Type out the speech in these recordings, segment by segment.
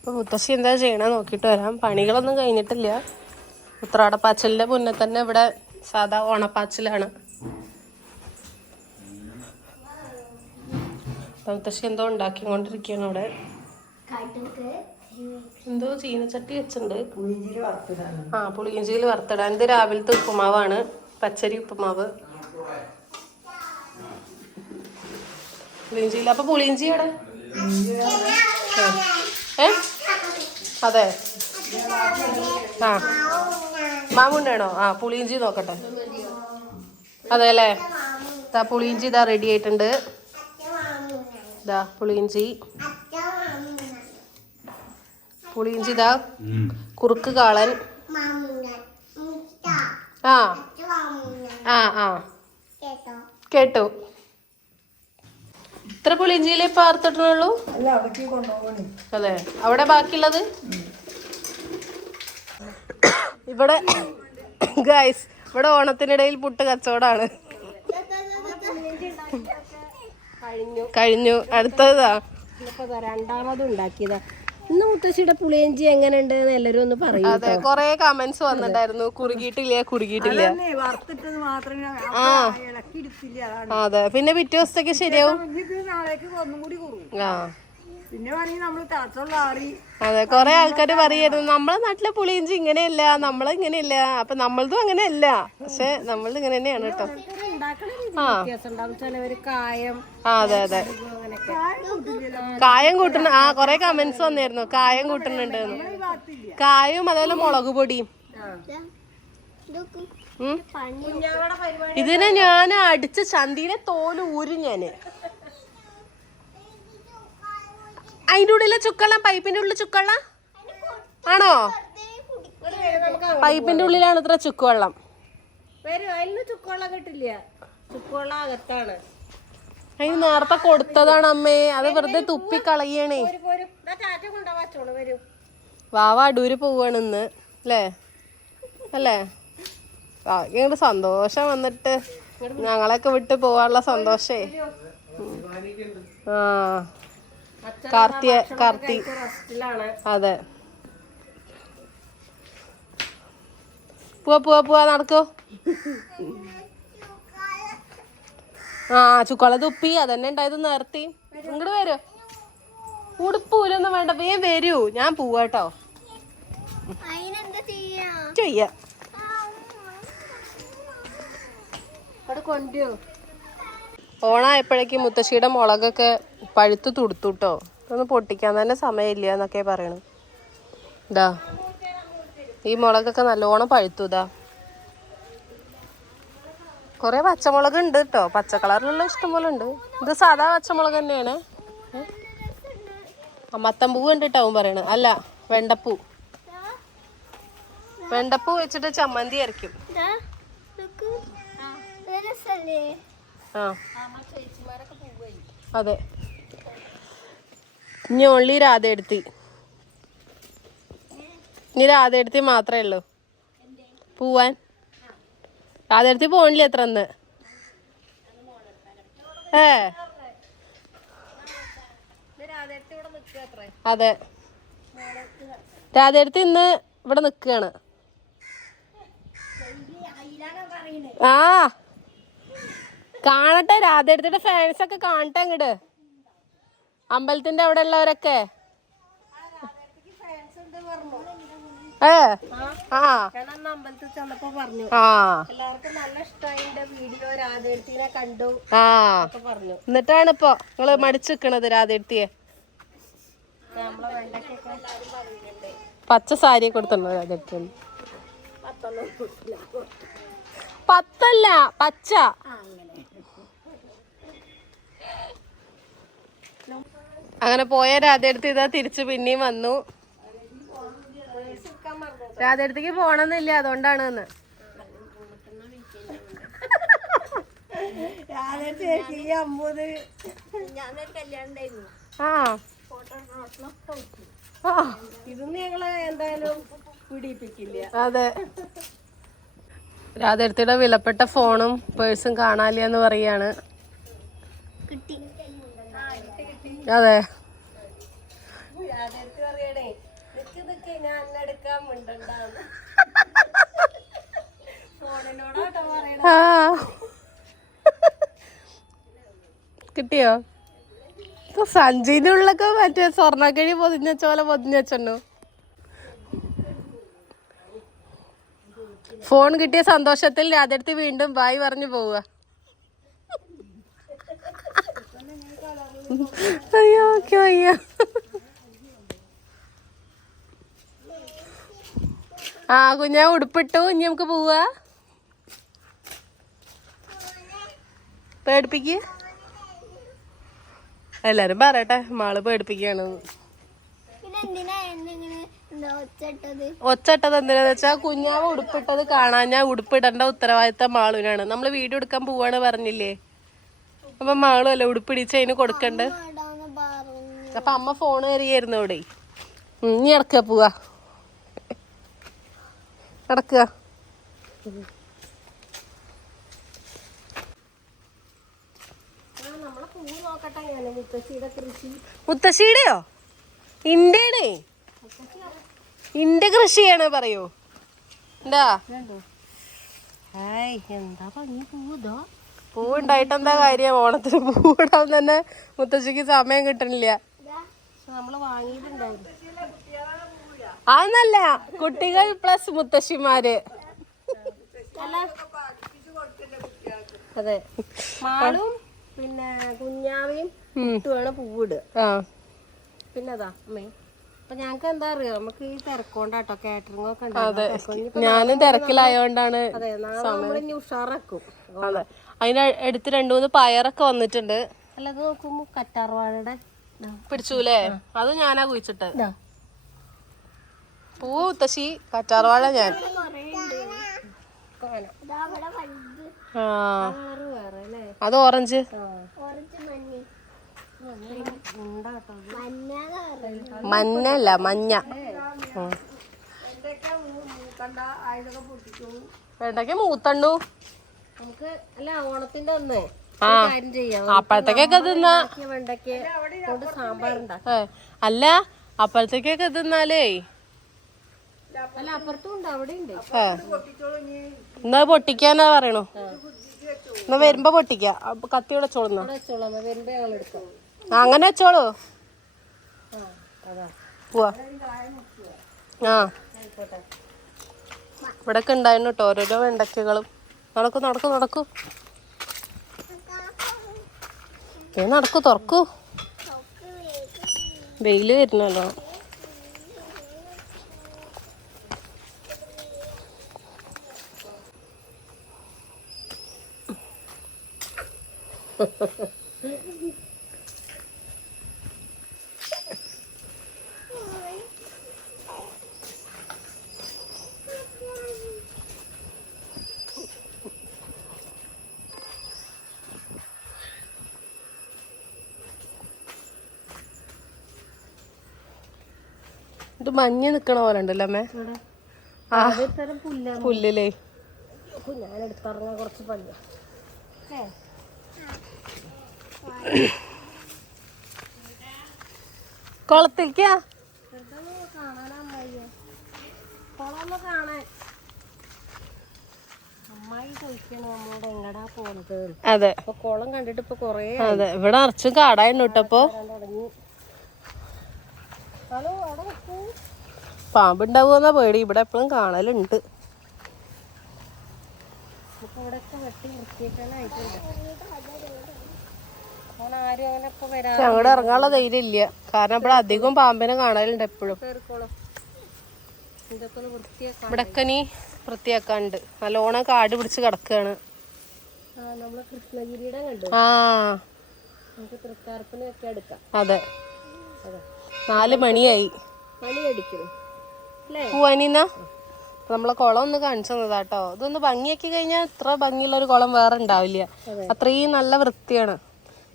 അപ്പോൾ മുത്തശ്ശി എന്താ ചെയ്യണ നോക്കിയിട്ട് വരാം. പണികളൊന്നും കഴിഞ്ഞിട്ടില്ല. ഉത്രാടപ്പാച്ചലിൻ്റെ മുന്നേ തന്നെ ഇവിടെ സാധാ ഓണപ്പാച്ചിലാണ്. മുത്തശ്ശി എന്തോ ഉണ്ടാക്കിക്കൊണ്ടിരിക്കുകയാണ് അവിടെ. എന്തോ ചീനച്ചട്ടി വെച്ചിട്ടുണ്ട്. ആ, പുളിയിഞ്ചിയിൽ വറുത്തിടാൻ. ഇത് രാവിലത്തെ ഉപ്പുമാവാണ്, പച്ചരി ഉപ്പുമാവ്. പുളിയിഞ്ചിയിൽ അപ്പൊ പുളിയിഞ്ചി ഇവിടെ അതെ. ആ, മാമുണ്ടാണോ? ആ, പുളിയിഞ്ചി നോക്കട്ടെ. അതെ അല്ലേ. ഇതാ പുളിയിഞ്ചി ഇതാ റെഡി ആയിട്ടുണ്ട്. ഇതാ പുളിയിഞ്ചി ഇതാ കുറുക്ക് കാളൻ. ആ ആ ആ കേട്ടു. ഇത്ര പുളിയിഞ്ചിയിലേ പാർത്തിട്ടുള്ളൂ? അതെ. അവിടെ ബാക്കിയുള്ളത് ഇവിടെ ഗൈസ്, ഇവിടെ ഓണത്തിനിടയിൽ പുട്ട് കച്ചവടാണ്. കഴിഞ്ഞു. അടുത്തതാ രണ്ടാമതും ഉണ്ടാക്കിയതാ. ഇന്ന് മുത്തശ്ശിയുടെ പുളിയിഞ്ചി എങ്ങനെയുണ്ട് എല്ലാരും ഒന്ന് പറയും. അതെ, കൊറേ കമന്റ്സ് വന്നിട്ടായിരുന്നു. കുറുകിയിട്ടില്ല. അതെ, പിന്നെ പിറ്റേ ദിവസത്തേക്ക് ശരിയാവും. അതെ, കൊറേ ആൾക്കാര് പറയായിരുന്നു നമ്മളെ നാട്ടിലെ പുളിയിഞ്ചി ഇങ്ങനെയല്ല, നമ്മളിങ്ങനെയല്ല. അപ്പൊ നമ്മളതും അങ്ങനെയല്ല, പക്ഷെ നമ്മളിത് ഇങ്ങനെ തന്നെയാണ് കേട്ടോ. അതെ അതെ, കായം കൂട്ടുന്ന കൊറേ കമന്റ്സ് വന്നിരുന്നു. കായം കൂട്ടുന്നുണ്ട്. കായും അതേപോലെ മുളക് പൊടിയും. ഇതിനെ ഞാൻ അടിച്ച ചന്തിയിലെ തോല് ഊരും ഞാന്. അതിന്റെ ഉള്ളിലെ ചുക്കള്ളം, പൈപ്പിന്റെ ഉള്ളിൽ ചുക്കള്ളം ആണോ? പൈപ്പിന്റെ ഉള്ളിലാണ് ഇത്ര ചുക്കുവെള്ളം. അതിന് നേരത്തെ കൊടുത്തതാണ് അമ്മേ, അത് വെറുതെ തുപ്പി കളയണേ. വാവ അടൂര് പോവാണ് ഇന്ന് അല്ലേ? ഇങ്ങോട്ട് സന്തോഷം വന്നിട്ട് ഞങ്ങളൊക്കെ വിട്ട് പോവാനുള്ള സന്തോഷേ. ആ, കാർത്തി അതെ. പോവാ നടക്കോ. ആ, ചുക്കള തുപ്പി അതന്നെ ഉണ്ടായത് നേരത്തെ. ഇങ്ങോട്ട് വരൂ. ഉടുപ്പൂലൊന്നും വേണ്ട, വേഗം വരൂ. ഞാൻ പോവാട്ടോ. ചെയ്യാ ഓണായപ്പോഴേക്കും മുത്തശ്ശിയുടെ മുളകൊക്കെ പഴുത്ത് തുടുത്തുട്ടോ. ഒന്ന് പൊട്ടിക്കാൻ തന്നെ സമയമില്ല എന്നൊക്കെ പറയണു. ഇതാ ഈ മുളകൊക്കെ നല്ലോണം പഴുത്തു. ഇതാ കൊറേ പച്ചമുളക് ഉണ്ട് കേട്ടോ, പച്ച കളറിലുള്ള ഇഷ്ടം പോലെ ഉണ്ട്. ഇത് സാധാ പച്ചമുളക് തന്നെയാണ്. മത്തമ്പൂ കണ്ടിട്ടാവും പറയണത്. അല്ല, വെണ്ടപ്പൂ വെച്ചിട്ട് ചമ്മന്തി അരയ്ക്കും. ആ അതെ. ഇനി ഓൺലി രാധയെടുത്തി മാത്രമേ ഉള്ളൂ പോവാൻ. രാധയെടുത്തി പോണില്ല എത്ര അന്ന്. അതെ, രാധയെടുത്തി ഇന്ന് ഇവിടെ നിക്കുകയാണ്. ആ, കാണട്ടെ. രാധയെടുത്തിയുടെ ഫാൻസ് ഒക്കെ കാണട്ടെ അങ്ങോട്ട്, അമ്പലത്തിന്റെ അവിടെ ഉള്ളവരൊക്കെ. അമ്പലത്തിൽ ചെന്നപ്പോ പറഞ്ഞു എല്ലാവർക്കും നല്ല ഇഷ്ടമായി വീഡിയോ, രാധയെടുത്തിനെ കണ്ടു പറഞ്ഞു. എന്നിട്ടാണ് ഇപ്പൊ നിങ്ങള് മടിച്ചു നിക്കണത് രാധയെടുത്തിയെ. പച്ച സാരിയെ കൊടുത്തുണ്ടോ രാധയെടുത്തി? 10 പച്ച. അങ്ങനെ പോയ രാധയെടുത്തി ഇതാ തിരിച്ചു പിന്നെയും വന്നു. രാധയെടുത്തേക്ക് പോണമെന്നില്ല, അതുകൊണ്ടാണ് ഇന്ന്. ഇതൊന്നും ഞങ്ങള് എന്തായാലും പിടിപ്പിക്കില്ല. അതെ, രാധയെടുത്തിയുടെ വിലപ്പെട്ട ഫോണും പേഴ്സും കാണാനില്ല എന്ന് പറയാണ്. അതെ, രാജേന്ദ്രൻ പറയണേ നിക്ക് ഞാൻ അന്നെടുക്കാൻ മിണ്ടണ്ടാന്ന്. ഫോണിനോടാട്ടോ പറയണ. കിട്ടിയോ? സഞ്ജയിന്റെ ഉള്ളൊക്കെ മറ്റേ സ്വർണ്ണക്കഴി പൊതിഞ്ഞോലെ പൊതിഞ്ഞോ. ഫോൺ കിട്ടിയ സന്തോഷത്തിൽ രാജേട്ടത്തി വീണ്ടും ബായ് പറഞ്ഞു പോവുക. അയ്യോ അയ്യോ. ആ കുഞ്ഞാ ഉടുപ്പിട്ടു, ഇനി നമുക്ക് പോവാ. പേടിപ്പിക്ക്. എല്ലാരും പറയട്ടെ മാള് പേടിപ്പിക്കാണ്. ഒച്ചട്ടത് എന്തിനാന്ന് വെച്ചാ കുഞ്ഞാവ് ഉടുപ്പിട്ടത് കാണാൻ ഞാൻ ഉടുപ്പിടേണ്ട ഉത്തരവാദിത്തം മാളുവിനാണ്. നമ്മള് വീഡിയോ എടുക്കാൻ പോവാണ് പറഞ്ഞില്ലേ, അപ്പൊ മാളും അല്ലേ ഉടുപ്പിടിച്ച് അതിന് കൊടുക്കണ്ട്. അപ്പൊ അമ്മ ഫോൺ കയറിയായിരുന്നു ഇവിടെ. ഇനി ഇടക്കുക പോവാ, നടക്കുക. മുത്തശ്ശിയുടെയോ? ഇന്റെയാണേ, ഇന്റെ കൃഷിയാണ് പറയൂ. എന്താ എന്താ ഭംഗി പൂതോ. പൂവുണ്ടായിട്ട് എന്താ കാര്യം? ഓണത്തിന് പൂവിടാൻ തന്നെ മുത്തശ്ശിക്ക് സമയം കിട്ടണില്ല. നമ്മള് വാങ്ങിയിട്ടുണ്ടായിരുന്നു. അതൊന്നല്ല, കുട്ടികൾ പ്ലസ് മുത്തശ്ശിമാര്. അതെ, മാളും പിന്നെ കുഞ്ഞാവയും വേണം പൂവിടുക. പിന്നെ അതാ അമ്മേ, അപ്പൊ ഞങ്ങക്ക് എന്താ അറിയോ, നമുക്ക് ഈ തിരക്കോണ്ടാട്ടോ കാറ്ററിംഗ് ഒക്കെ ഉണ്ട്. ഞാനും തിരക്കിലായോണ്ടാണ്. അതെ, നാളെ നമ്മളിനി ഉഷാറാക്കും. അതെ, അതിന് അടുത്ത് 2-3 പയറൊക്കെ വന്നിട്ടുണ്ട്. അല്ല, അത് നോക്കുമ്പോ കറ്റാർവാഴയുടെ പിടിച്ചൂലേ? അത് ഞാനാ കുഴിച്ചിട്ട്. പൂ മുത്തശ്ശി, കറ്റാർവാഴ ഞാൻ. ആ, അത് ഓറഞ്ച്. മഞ്ഞല്ല, മഞ്ഞ. വെണ്ടയ്ക്ക മൂത്തണ്ണു. നമുക്ക് അല്ല ഓണത്തിന്റെ ഒന്നേ കാര്യം ചെയ്യാം. അപ്പോഴത്തേക്കൊക്കെ തിന്നാ. വെണ്ടയ്ക്ക കൊണ്ട് സാമ്പാർ ഉണ്ടാക്കാം. അല്ല, അപ്പോഴത്തേക്കൊക്കെ തിന്നാലേ. അല്ല, അപ്പുറത്തും ഉണ്ട്, അവിടെ ഉണ്ട്. എന്നാ പൊട്ടിക്കാനാ പറയണു. എന്നാ വരുമ്പോ പൊട്ടിക്കാ. കത്തി വെച്ചോളുന്ന വരുമ്പോ ഞങ്ങൾ എടുക്കാം. അങ്ങനെ വെച്ചോളൂ. പോവാ. ആ, ഇവിടൊക്കെ ഉണ്ടായിരുന്നു കേട്ടോ ഓരോരോ വെണ്ടയ്ക്കകളും. നടക്കൂ നടക്കൂ നടക്കൂ, നടക്കൂ, തുറക്കൂ. വെയില് വരുന്നല്ലോ. ഇത് മഞ്ഞ് നിക്കണ പോലെ ഉണ്ടല്ലോ അമ്മേ. പുല്ലിലേ ഞാൻ എടുത്തിറങ്ങാൻ കുറച്ച് പള്ളിയാ. കുളത്തേക്കാ കുളമൊന്ന് കാണാൻ. അമ്മായി ചോദിക്കണ നമ്മളോട് എങ്ങടാ പോണത്. അതെ, അപ്പൊ കുളം കണ്ടിട്ട് ഇപ്പൊ കൊറേ. അതെ, ഇവിടെ നിറച്ചും കാടായിരുന്നു കേട്ടപ്പോ. പാമ്പുണ്ടാവുമെന്നാ പേടി. ഇവിടെ എപ്പോഴും കാണലുണ്ട്. ഞങ്ങടെ ഇറങ്ങാനുള്ള ധൈര്യം ഇല്ല, കാരണം ഇവിടെ അധികം പാമ്പിനെ കാണലുണ്ട് എപ്പോഴും. ഇവിടൊക്കെ നീ വൃത്തിയാക്കാണ്ട് നല്ലോണം കാട് പിടിച്ച് കിടക്കാണ്. ആ, അതെ, 4 മണിയായി. പോവാനിന്നാ നമ്മളെ കുളം ഒന്ന് കാണിച്ചു തന്നതാട്ടോ. ഇതൊന്ന് ഭംഗിയാക്കി കഴിഞ്ഞാൽ ഇത്ര ഭംഗിയുള്ളൊരു കുളം വേറെ ഉണ്ടാവില്ല. അത്രയും നല്ല വൃത്തിയാണ്.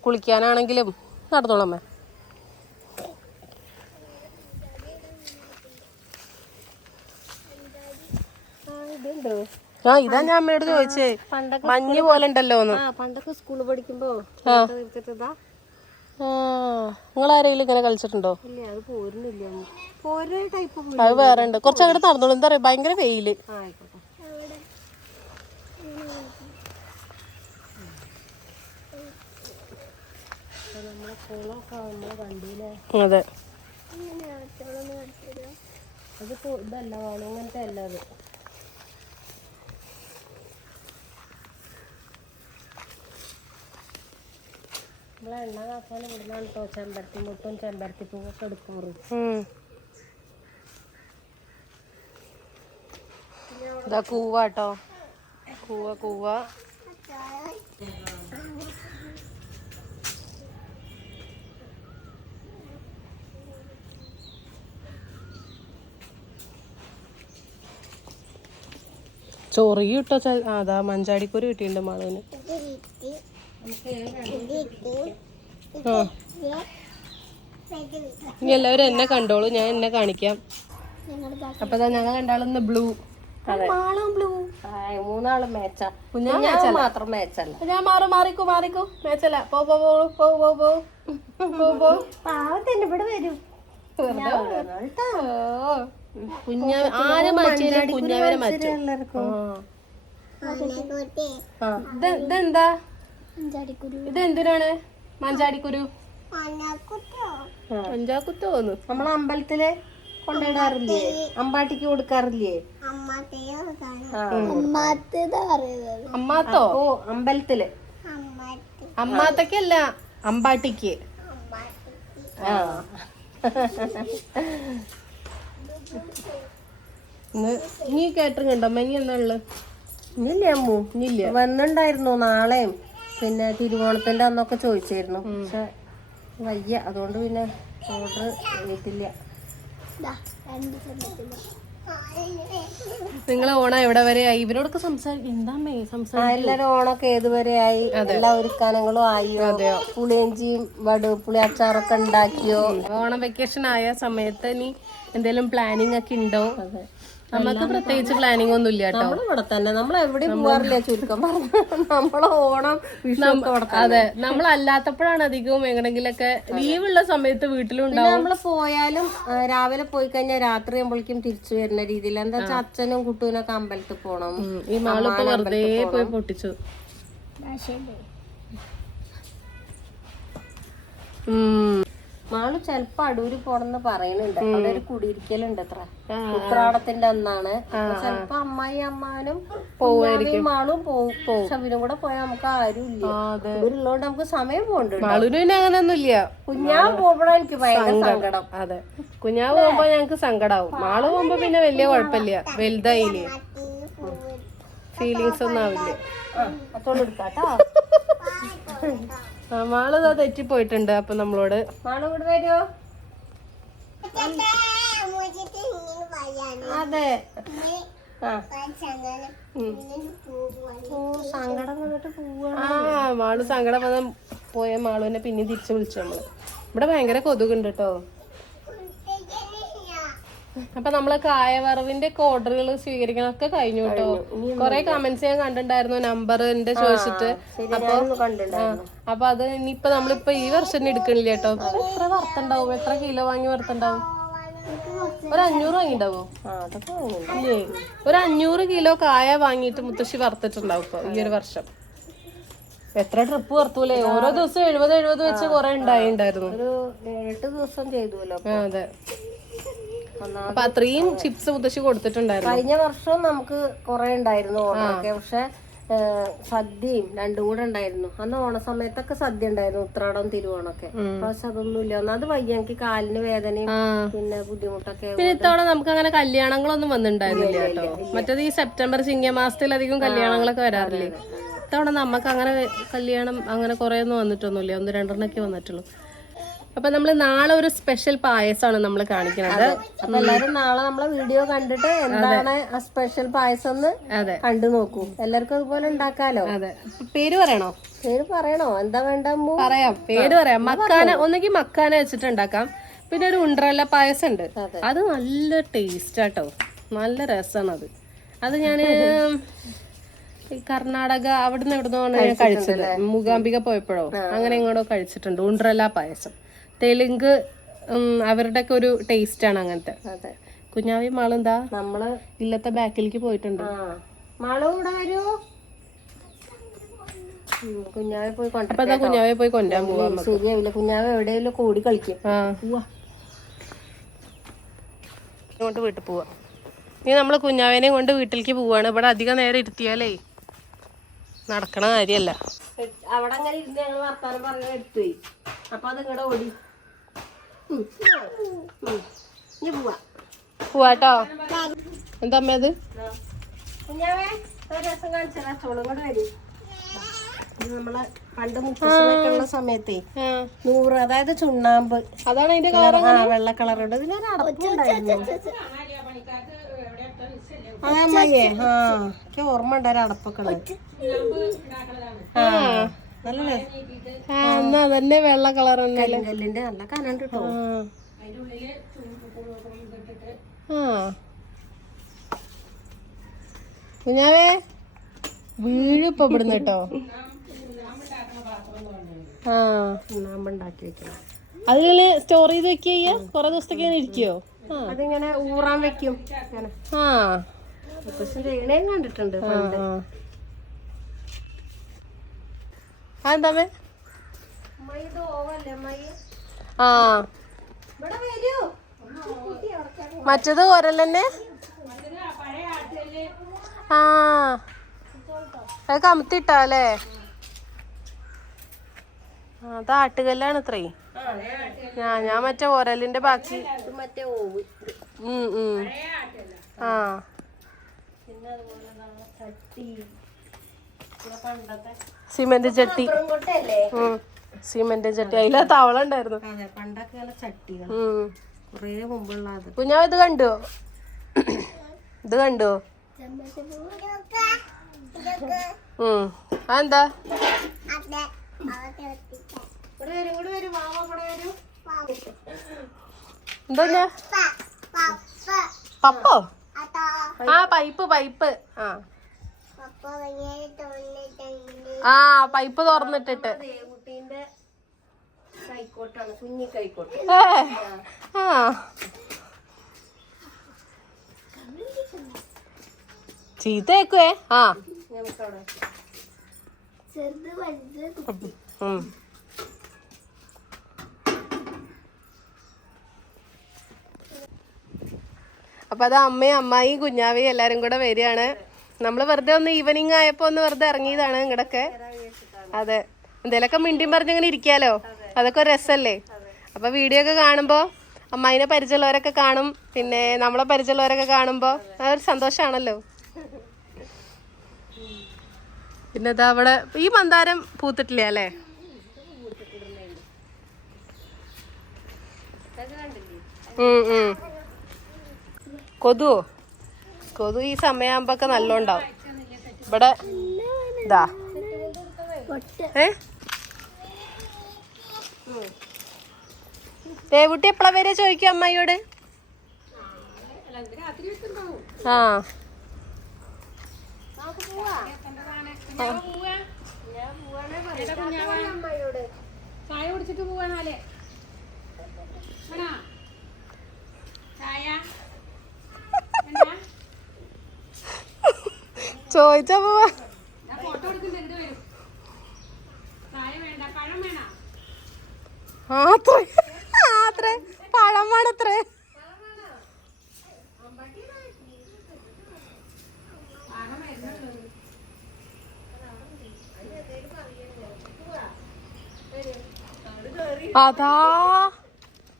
കുളിക്കാനാണെങ്കിലും നടന്നോളമ്മേ. ആ, ഇതാ ഞാൻ അമ്മയോട് ചോദിച്ചേ, മഞ്ഞ് പോലെ ഉണ്ടല്ലോ ഒന്ന്. പണ്ടൊക്കെ സ്കൂളിൽ പഠിക്കുമ്പോ ആ നിങ്ങൾ ആരെങ്കിലും ഇങ്ങനെ കളിച്ചിട്ടുണ്ടോ? ഇല്ല, അത് പോരുന്നില്ല. പോരുന്ന ടൈപ്പ് അത് വേറെ ഉണ്ട്. കുറച്ച് അങ്ങോട്ട് നടന്നോളൂ. എന്താ പറയാ, ഭയങ്കര വെയില്. ആയിക്കോട്ടെ. അതെ, അത് ഇതല്ല, അങ്ങനത്തെ അല്ല. അത് നമ്മളെ എണ്ണ കാക്കാൻ ഇവിടുന്നാണ് കേട്ടോ ചെമ്പരത്തി മുട്ടും ചെമ്പരത്തി പൂവൊക്കെ എടുക്കാറ്. ഇതാ കൂവാട്ടോ, കൂവ കൂവ. ചൊറിയ കിട്ടോ. അതാ മഞ്ചാടിക്കുരു കിട്ടിയിട്ടുണ്ട് മാളുവിന്. ഇനി എല്ലാവരും എന്നെ കണ്ടോളൂ, ഞാൻ എന്നെ കാണിക്കാം. അപ്പൊ ഞങ്ങൾ കണ്ടാളൊന്ന് ബ്ലൂ. ബ്ലൂ. മൂന്നാളും മേച്ച. മാത്രം മേച്ചല്ല. ഞാൻ മാറിക്കോ മേച്ചല്ല. പാവത്തന്നെ ഇവിടെ വരും. ആരെ മാറ്റിയാലും കുഞ്ഞാവരെ മാറ്റും. ഇതെന്താ, ഇതെന്തിനാണ് മഞ്ചാടിക്കുരു? മഞ്ചാക്കുത്ത് തോന്നു. നമ്മളെ അമ്പലത്തില് കൊണ്ടിടാറില്ലേ, അമ്പാട്ടിക്ക് കൊടുക്കാറില്ലേ? അമ്മാത്തോ? ഓ, അമ്പലത്തില്. അമ്മാത്തക്കല്ല, അമ്പാട്ടിക്ക്. നീ കേറ്ററിംഗ് ഉണ്ടോ? മെനി എന്നാ ഉള്ളത്? ഇന്നില്ലേ അമ്മു? ഇന്നില്ല. വന്നിണ്ടായിരുന്നു നാളെയും പിന്നെ തിരുവോണത്തിന്റെ അന്നൊക്കെ ചോദിച്ചായിരുന്നു. പക്ഷെ വയ്യ, അതുകൊണ്ട് പിന്നെ ഓർഡർ ചെയ്തിട്ടില്ല. നിങ്ങളെ ഓണം എവിടെ വരെ ആയി? ഇവരോടൊക്കെ എല്ലാരും ഓണൊക്കെ ഏതുവരെ ആയി? എല്ലാ ഒരുക്കാനങ്ങളും ആയോ? പുളിയഞ്ചിയും പുളി അച്ചാറൊക്കെ ഉണ്ടാക്കിയോ? ഓണം വെക്കേഷൻ ആയ സമയത്ത് ഇനി എന്തെങ്കിലും പ്ലാനിങ് ഒക്കെ ഉണ്ടോ? നമുക്ക് പ്രത്യേകിച്ച് പ്ലാനിങ് ഒന്നും ഇല്ല കേട്ടോ. നമ്മളിവിടെ തന്നെ, നമ്മൾ എവിടെയും പോവാറില്ല ചുരുക്കം പറഞ്ഞു. നമ്മളെ ഓണം വിഷു. അതെ, നമ്മളല്ലാത്തപ്പോഴാണ് അധികവും എങ്ങനെങ്കിലൊക്കെ ലീവുള്ള സമയത്ത് വീട്ടിലുണ്ടാവും. നമ്മള് പോയാലും രാവിലെ പോയി കഴിഞ്ഞാൽ രാത്രി ആകുമ്പോഴേക്കും തിരിച്ചു വരുന്ന രീതിയിൽ. എന്താ വെച്ചാൽ അച്ഛനും കുട്ടൂനൊക്കെ അമ്പലത്തിൽ പോണം. ഈ മാളിപ്പോ വെറുതെ പോയി പൊട്ടിച്ചു. മാള് ചെലപ്പോ അടൂര് പോണെന്ന് പറയുന്നുണ്ട്. അവിടെ ഒരു കുടിയിരിക്കലുണ്ട് അത്ര, ഉത്രാടത്തിന്റെ അന്നാണ്. ചെലപ്പോ അമ്മായി അമ്മാനും മാളും പോവും. ശബിനും കൂടെ പോയാൽ നമുക്ക് ആരും ഇല്ല. ഇവരുള്ളതുകൊണ്ട് നമുക്ക് സമയം പോകണ്ട. മാളുവിന് അങ്ങനെയൊന്നും ഇല്ല. കുഞ്ഞാവ് പോകുമ്പോഴാണ് എനിക്ക് ഭയങ്കര സങ്കടം. അതെ, കുഞ്ഞാവ് പോകുമ്പോ ഞങ്ങക്ക് സങ്കടാവും. മാള് പോകുമ്പോ പിന്നെ വലിയ കുഴപ്പമില്ല, വലുതായില്ലേ, ഫീലിങ്സ് ഒന്നും ആവില്ല. എടുക്കാട്ടോ. മാള് ഇതാ തെറ്റിപ്പോയിട്ടുണ്ട്. അപ്പൊ നമ്മളോട് മാള് ഇവിടെ വരുമോ? അതെ, സങ്കടം വന്നിട്ട് പോവാ. മാള് സങ്കടം വന്ന പോയ മാളുവിനെ പിന്നെ തിരിച്ചു വിളിച്ചു നമ്മള്. ഇവിടെ ഭയങ്കര കൊതുകുണ്ട് കേട്ടോ. അപ്പൊ നമ്മളെ കായവറവിന്റെ ഓർഡറുകൾ സ്വീകരിക്കണൊക്കെ കഴിഞ്ഞു കേട്ടോ. കൊറേ കമന്റ്സ് ഞാൻ കണ്ടിട്ടുണ്ടായിരുന്നു നമ്പറിന്റെ ചോദിച്ചിട്ട്. അപ്പൊ അത് ഇനിയിപ്പൊ നമ്മളിപ്പോ ഈ വർഷം തന്നെ എടുക്കണില്ല കേട്ടോ. എത്ര വറുത്തുണ്ടാവും? എത്ര കിലോ വാങ്ങി വറുത്തുണ്ടാവും? ഒരു 500 വാങ്ങിണ്ടാവോ? ഇല്ലേ, ഒരു 500 കിലോ കായ വാങ്ങിയിട്ട് മുത്തശ്ശി വറുത്തിട്ടുണ്ടാവും ഇപ്പൊ ഈ ഒരു വർഷം. എത്ര ട്രിപ്പ് വറുത്തൂലേ? ഓരോ ദിവസം 70 വെച്ച് കൊറേ ഉണ്ടായിരുന്നു. ഒരു 8 ദിവസം ചെയ്തുല്ലോ. അതെ, അപ്പൊ അത്രയും ചിപ്സ് മുത്തശ്ശി കൊടുത്തിട്ടുണ്ടായിരുന്നു. കഴിഞ്ഞ വർഷവും നമുക്ക് കുറെ ഉണ്ടായിരുന്നു ഓണമൊക്കെ. പക്ഷെ സദ്യയും രണ്ടും കൂടെ ഉണ്ടായിരുന്നു. അന്ന് ഓണ സമയത്തൊക്കെ സദ്യ ഉണ്ടായിരുന്നു, ഉത്രാടം തിരുവോണൊക്കെ. പക്ഷെ അതൊന്നും ഇല്ല. ഒന്നാമത് വയ്യ, എനിക്ക് കാലിന് വേദനയും പിന്നെ ബുദ്ധിമുട്ടൊക്കെ. പിന്നെ ഇത്തവണ നമുക്ക് അങ്ങനെ കല്യാണങ്ങളൊന്നും വന്നിട്ടുണ്ടായിരുന്നില്ല കേട്ടോ. മറ്റേത് ഈ സെപ്റ്റംബർ ചിങ്ങമാസത്തിലധികം കല്യാണങ്ങളൊക്കെ വരാറില്ലേ. ഇത്തവണ നമുക്ക് അങ്ങനെ കല്യാണം അങ്ങനെ കുറെ ഒന്നും വന്നിട്ടൊന്നുമില്ല, 1-2 വന്നിട്ടുള്ളൂ. അപ്പൊ നമ്മള് നാളെ ഒരു സ്പെഷ്യൽ പായസമാണ് നമ്മൾ കാണിക്കുന്നത്. അപ്പൊ എല്ലാരും നാളെ നമ്മളെ വീഡിയോ കണ്ടിട്ട് എന്താണ് ആ സ്പെഷ്യൽ പായസം എന്ന് കണ്ടു നോക്കൂ. എല്ലാവർക്കും അതുപോലെ ഉണ്ടാക്കാലോ. അതെ, പേര് പറയണോ? പേര് പറയണോ? എന്താ വേണ്ട? പറയാം, പേര് പറയാം. മക്കാന, ഒന്നെങ്കിൽ മക്കാന വെച്ചിട്ട് ഉണ്ടാക്കാം. പിന്നെ ഒരു ഉണ്ടറല്ല പായസം ഉണ്ട്, അത് നല്ല ടേസ്റ്റ് ആട്ടോ, നല്ല രസമാണ് അത്. അത് ഞാന് ഈ കർണാടക അവിടുന്ന് എവിടുന്നാണ് ഞാൻ കഴിച്ചത്. മൂകാംബിക പോയപ്പോഴോ അങ്ങനെ ഇങ്ങോട്ടോ കഴിച്ചിട്ടുണ്ട്. ഉണ്ട്രല പായസം. തെലുങ്ക് അവരുടെ ഒക്കെ ഒരു ടേസ്റ്റ് ആണ് അങ്ങനത്തെ. അതെ. കുഞ്ഞാവി മാളെന്താ നമ്മള് ഇല്ലത്തെ ബാക്കിലേക്ക് പോയിട്ടുണ്ട്. മാളു ഇവിടെ വരൂ. കുഞ്ഞാവെ പോയി കുഞ്ഞാവെ പോയി കൊണ്ടുവരാൻ പോവാ. ശരിയാവില്ല, കുഞ്ഞാവെ എവിടെയെങ്കിലും കൂടി കളിക്കും. ഇങ്ങോട്ട് വീട്ടിൽ പോവാ. ഇനി നമ്മള് കുഞ്ഞാവേനെയും കൊണ്ട് വീട്ടിലേക്ക് പോവാണ്. ഇവിടെ അധികം നേരം ഇരുത്തിയാലേ നടക്കണ കാര്യല്ല. അവിടെ അങ്ങനെ ഇരുന്ന് ഞങ്ങൾ വർത്താനം പറഞ്ഞ എടുത്തുപോയി. അപ്പൊ അത് ഇങ്ങടെ ഓടി. ഇനി പോവാട്ടോ. എന്താ അമ്മ അത്? കുഞ്ഞാവേ ഒരു രസം കാണിച്ചാ ചോളം കൊണ്ട് വരും. നമ്മളെ പണ്ട് മുത്തശ്ശനൊക്കെയുള്ള സമയത്തേ 100, അതായത് ചുണ്ണാമ്പ്, അതാണ് അതിന്റെ വെള്ള കളറുണ്ട്. ഇതിനൊരു അടപ്പുണ്ടായിരുന്നു. അതെ അമ്മയെ, എനിക്ക് ഓർമ്മ ഉണ്ട് ഒരു അടപ്പൊക്കെ അതന്നെ വെള്ള കളർ കരിങ്കല്ലിന്റെ നല്ല കനണ്ട് കേട്ടോ. കുഞ്ഞാവേ വീഴിപ്പോ ഇവിടുന്ന് കേട്ടോ. ചുണ്ണാമ്പുണ്ടാക്കി വെക്കണം. അതിങ്ങനെ സ്റ്റോർ ചെയ്ത് വെക്കുക. കൊറേ ദിവസത്തേക്ക് ഇരിക്കോ? അതിങ്ങനെ ഊറാൻ വെക്കും. ചെയ്യണേം കണ്ടിട്ടുണ്ട്. അതെന്താ മറ്റത് ഒരല്ലേ? അത് കമത്തിട്ടാലേ? അത് ആട്ടുകല്ലാണ് ഇത്രേ. ഞാൻ മറ്റേ ഒരലിന്റെ ബാക്കി. മറ്റേ ഓവ്. സിമെന്റ് ചട്ടി. സിമെന്റ് ചട്ടി. അതിലാ തവള ഉണ്ടായിരുന്നു പണ്ടൊക്കെ. ചട്ടികൾ കൊറേ മുമ്പുള്ള. കുഞ്ഞാ ഇത് കണ്ടോ? ഇത് കണ്ടോ? അതെന്താ? എന്താ പപ്പോ? പൈപ്പ്. പൈപ്പ് തുറന്നിട്ടിട്ട്. കൈക്കോട്ടാണ്, കുഞ്ഞി കൈക്കോട്ട്. ചീത്തയേക്കുവേ. അപ്പൊ അത് അമ്മയും അമ്മായിയും കുഞ്ഞാവയും എല്ലാരും കൂടെ വരികയാണ്. നമ്മള് വെറുതെ ഒന്ന് ഈവനിങ് ആയപ്പോ ഒന്ന് വെറുതെ ഇറങ്ങിയതാണ് ഇങ്ങടൊക്കെ. അതെ, എന്തേലൊക്കെ മിണ്ടിയും പറഞ്ഞിങ്ങനെ ഇരിക്കാലോ. അതൊക്കെ ഒരു രസല്ലേ. അപ്പൊ വീഡിയോ ഒക്കെ കാണുമ്പോ അമ്മായിനെ പരിചയമുള്ളവരൊക്കെ കാണും, പിന്നെ നമ്മളെ പരിചയമുള്ളവരൊക്കെ കാണുമ്പോ അതൊരു സന്തോഷാണല്ലോ. പിന്നെ ഇതാ അവിടെ ഈ മന്ദാരം പൂത്തിട്ടില്ല അല്ലേ? കൊതു ഈ സമയമാകുമ്പോ നല്ലോണ്ടാവും ഇവിടെ. ഇതാ ദേവുട്ടി എപ്പളാ വരെ ചോദിക്കും അമ്മായിയോട്. ചായ കുടിച്ചിട്ട് പോവാനാലേ? ചോദിച്ചാ പോവാ. ഫോട്ടോ എടുക്കുന്നുണ്ട്. വരും. ചായ വേണ്ട, പഴം വേണ? അത്രേ പഴം വേണത്രേ. അതാ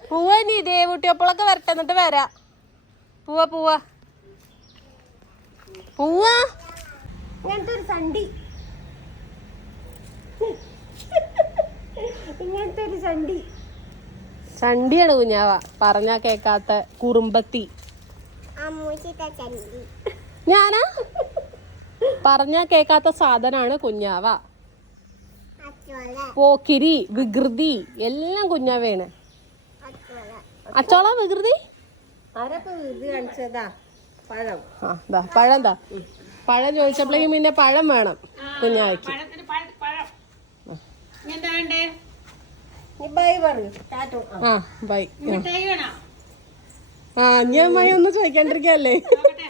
പോവാ. നീ ദേവുട്ടി അപ്പോഴൊക്കെ വരട്ടെ, എന്നിട്ട് വരാ. പോവാ ഇങ്ങനത്തെ ഒരു സണ്ടി. ഇങ്ങനത്തെ ഒരു സണ്ടി. ചണ്ടിയാണ് കുഞ്ഞാവ, പറഞ്ഞാ കേക്കാത്ത കുറുമ്പത്തി. ഞാനാ പറഞ്ഞാ കേക്കാത്ത സാധനാണ് കുഞ്ഞാവ. പോക്കിരി, വികൃതി എല്ലാം കുഞ്ഞാവയാണ്. അച്ചോള വികൃതി. ആരപ്പ വികൃതി കാണിച്ചതാ? പഴം. ആ ദാ പഴം ദാ. പഴം ചോദിച്ചപ്പോഴേക്കും പിന്നെ പഴം വേണം കുഞ്ഞാവയ്ക്ക്. പഴത്തിന് പഴം ഇനി എന്താ വേണ്ടേ? നീ ബൈ പറയൂ. ടാറ്റു. ആ ബൈ. മിഠായി വേണോ? ആ ഞാൻ മഴ ഒന്നും ചോദിക്കാണ്ടിരിക്കല്ലേ. നോക്കട്ടെ.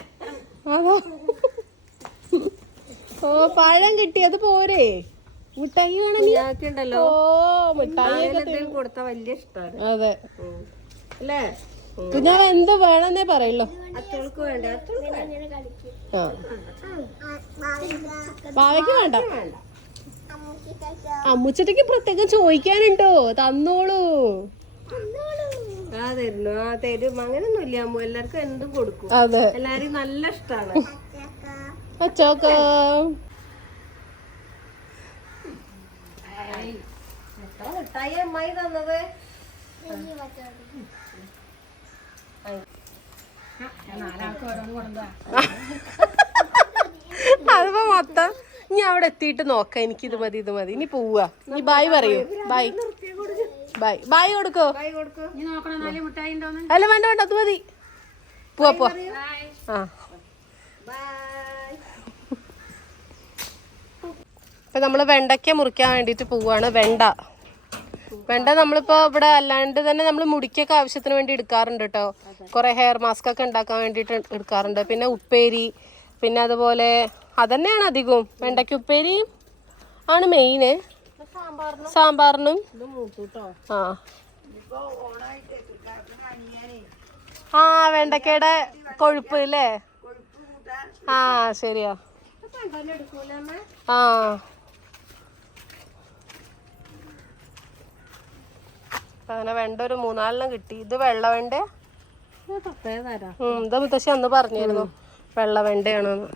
അതോ ഓ പഴം കിട്ടിയത് പോരെ. മിഠായി വേണം. ഉണ്ടല്ലോ ഓ മിഠായി കൊടുത്ത വലിയ ഇഷ്ടമാണ്. അതെ അല്ലേ? കുഞ്ഞാവ എന്ത് വേണമെന്നേ പറയുള്ളൂ. അച്ചോൾക്ക് വേണ്ട. ആ ബാവയ്ക്ക് വേണ്ട. അമ്മുച്ചത്തേക്ക് പ്രത്യേകം ചോദിക്കാനുണ്ടോ? തന്നോളൂ. ആ തരുന്നു. ആ തരും. അങ്ങനൊന്നും ഇല്ല അമ്മ. എല്ലാവർക്കും എന്തും കൊടുക്കും. അതെ എല്ലാരും നല്ല ഇഷ്ടാണ്. അച്ചോക്ക മിഠായി അമ്മായി തന്നത്. അതിപ്പോ മൊത്തം ഇനി അവിടെ എത്തിയിട്ട് നോക്കാം. എനിക്ക് ഇത് മതി ഇത് മതി. ഇനി പോവാ. ഇനി ബായ് പറയൂ. ബായ് ബായ് ബായ് കൊടുക്കോ? ഇനി നോക്കണം നാല് മിഠായി ഉണ്ടോന്ന്. അല്ല വേണ്ട വേണ്ട അത് മതി. പോവാ പോവാ. ആ ഇപ്പൊ നമ്മള് വെണ്ടയ്ക്ക മുറിക്കാൻ വേണ്ടിട്ട് പോവാണ്. വെണ്ട നമ്മളിപ്പോ ഇവിടെ അല്ലാണ്ട് തന്നെ നമ്മൾ മുടിക്കൊക്കെ ആവശ്യത്തിന് വേണ്ടി എടുക്കാറുണ്ട് കേട്ടോ. കുറെ ഹെയർ മാസ്ക് ഒക്കെ ഉണ്ടാക്കാൻ വേണ്ടിട്ട് എടുക്കാറുണ്ട്. പിന്നെ ഉപ്പേരി, പിന്നെ അതുപോലെ അതന്നെയാണ് അധികവും. വെണ്ടയ്ക്ക ഉപ്പേരിയും ആണ് മെയിന്. സാമ്പാറിനും. ആ ആ വെണ്ടക്കയുടെ കൊഴുപ്പ് അല്ലേ? ആ ശരിയാ. ആ അങ്ങനെ വെണ്ട ഒരു 3-4 കിട്ടി. ഇത് വെള്ള വെണ്ട. ഇത് മുത്തശ്ശി അന്ന് പറഞ്ഞിരുന്നു വെള്ള വെണ്ടയാണെന്ന്.